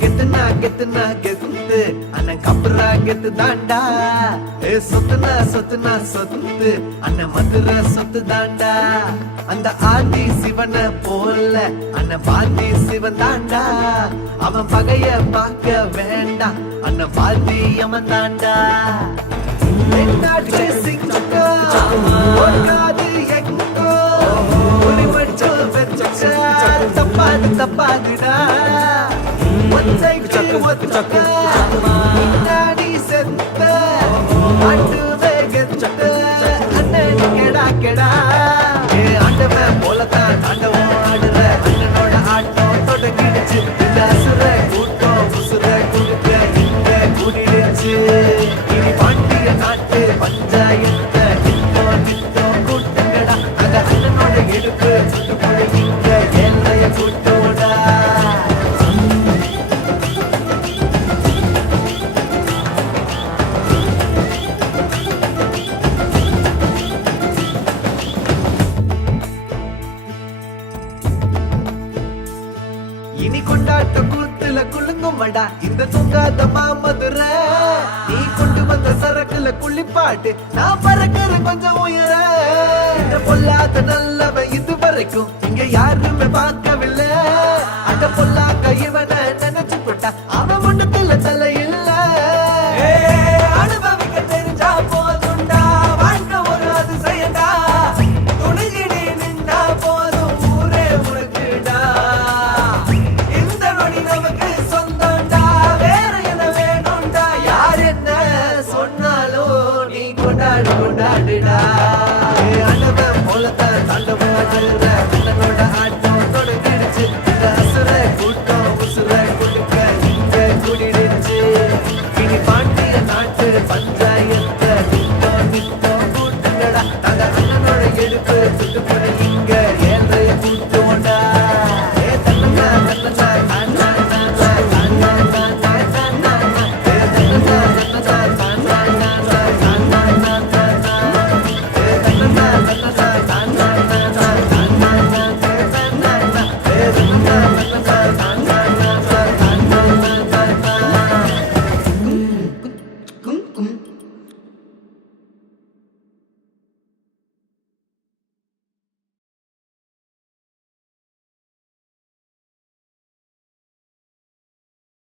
கெத்துனா கெத்துனா கெத்து அண்ணன் கப்புறா கெத்து தாண்டா. சொத்துனா சொத்துனா சொத்து அண்ணன் மதுரை சொத்து தாண்டா. அந்த ஆதி சிவன போல அண்ணன் பாதி சிவன் தாண்டா. அவன் பகைய பார்க்க வேண்டாம் அண்ணன் பாதி அவன் தாண்டா. தப்பாது தப்பாதுடா முன்னாடி செத்த அண்டு வேகச்சட்ட அண்ணன் கெடா கெடா. ஆண்டவன் போலத்தான் ஆண்டவன் ஆடுற அண்ணனோட ஆட்டம் தொடங்கிடுச்சு. இந்த அசுர கூட்டம் உசுர குடுக்க இங்க கூடிடுச்சு. இனி பாண்டிய நாட்டு பஞ்சாயத்த நித்தம் நித்தம் கூட்டுங்கடா. அங்க அண்ணனோட எடுப்பு சுட்டுப்படி இங்க ஏழைய கூட்டோடா. இனி கொண்டாட்ட கூத்துல குளுங்குமடா இந்த தூங்காத மாமதுரை. நீ கொண்டு வந்த சரக்குல குளிப்பாட்டு நான் பறக்கிற கொஞ்சம் உயர. இந்த பொல்லாத நல்லவன் இதுவரைக்கும் இங்க யாருமே பார்க்கவில்லை. அந்த பொல்லாக்க இவனை நினைச்சு போட்டா அவன் முன்னத்துல தலை இல்ல. அனுபவிக்க தெரிஞ்சா போதுண்டா வாழ்க்கை ஒரு அதிசயண்டா. துணிகிடி நின்றா போதும் ஊரே உனக்குடா. நமக்கு சொந்தம்டா வேற என்ன வேணும்டா. யார் என்ன சொன்னாலும் நீ கொண்டாடு கொண்டாடுடா. அண்ணவன் போலத்தான் தாண்டவன்